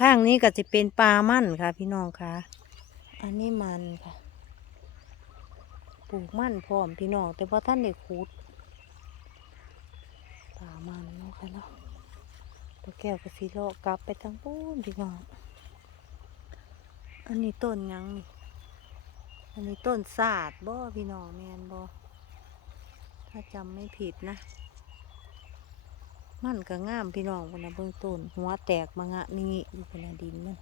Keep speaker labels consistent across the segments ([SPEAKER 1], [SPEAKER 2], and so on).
[SPEAKER 1] ข้างนี้ก็จะเป็นปลามั่นค่ะ พี่น้องค่ะ อันนี้มันค่ะ ปลูกมั่นพร้อมพี่น้อง แต่พอท่านได้ขุดปลามันเนาะค่ะเนาะตัวแก้วก็สีโลกกลับไปทางปูนพี่น้อง อันนี้ต้นยังนี่ อันนี้ต้นศาสตร์บ่พี่น้องแมนบ่ถ้าจำไม่ผิดนะ มันก็งามพี่น้องคนนะเบื้องต้นหัวแตกมางะนี่อยู่นนะดินมัน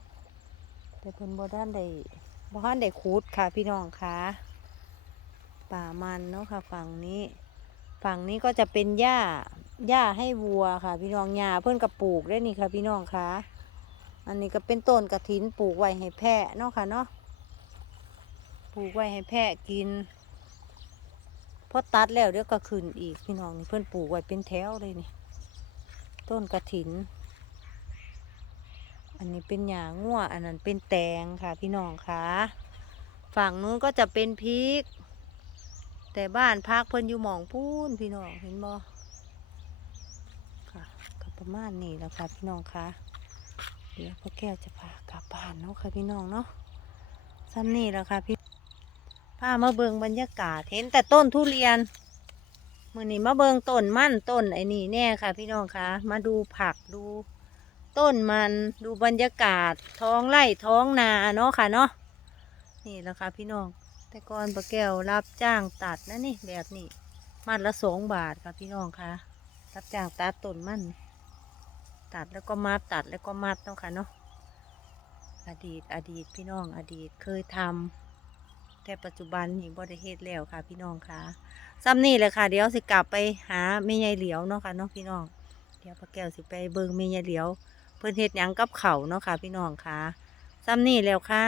[SPEAKER 1] แต่เพิ่นบ่ด้านใดบ่ด้านใดขุดค่ะพี่น้องค่ะป่ามันเนาะค่ะ ฝั่งนี้ ฝั่งนี้ก็จะเป็นหญ้าหญ้าให้วัวค่ะ พี่น้องหญ้าเพิ่นก็ปลูกได้นี่ค่ะ พี่น้องค่ะ อันนี้ก็เป็นต้นกระถินปลูกไว้ให้แพะเนาะค่ะเนาะปลูกไว้ให้แพะกินพอตัดแล้วเดี๋ยวก็ขึ้นอีกพี่น้องนี่เพื่อนปลูกไว้เป็นแถวเลยนี่ ต้นกระถิน อันนี้เป็นหญ้าง่วอันนั้นเป็นแตงค่ะพี่น้องค่ะ ฝั่งนู้นก็จะเป็นพริก แต่บ้านพักเพิ่นอยู่หมองพูนพี่น้องเห็นบ่ค่ะก็ประมาณนี้แล้วค่ะพี่น้องค่ะ เดี๋ยวพ่อแก้วจะพากลับบ้านเนาะค่ะพี่น้องเนาะซ้ำนี่แล้วค่ะพี่พามาเบิงบรรยากาศเห็นแต่ต้นทุเรียน มื่อนี้มาเบิงต้นมั่นต้นไอ้นี่แน่ค่ะ พี่น้องคะมาดูผักดูต้นมันดูบรรยากาศท้องไร่ท้องนาเนาะค่ะเนาะนี่แหละค่ะพี่น้อง แต่ก่อนปะแก้วรับจ้างตัดนะนี่แบบนี้มัดละสองบาทค่ะพี่น้องคะรับจ้างตัดต้นมันตัดแล้วก็มัดตัดแล้วก็มัดเนาะค่ะเนาะอดีตอดีตพี่น้องอดีตเคยทำ แต่ปัจจุบันนี่บ่ได้เฮ็ดแล้วค่ะ พี่น้องค่ะซ้ำนี่เลยค่ะ เดี๋ยวสิกลับไปหาแม่ยายเหลียวเนาะค่ะเนาะพี่น้อง เดี๋ยวป้าแก้วสิไปเบิ่งแม่ยายเหลียว เพิ่นเฮ็ดหยังกับเขาเนาะค่ะ พี่น้องค่ะซ้ำนี่แล้วค่ะ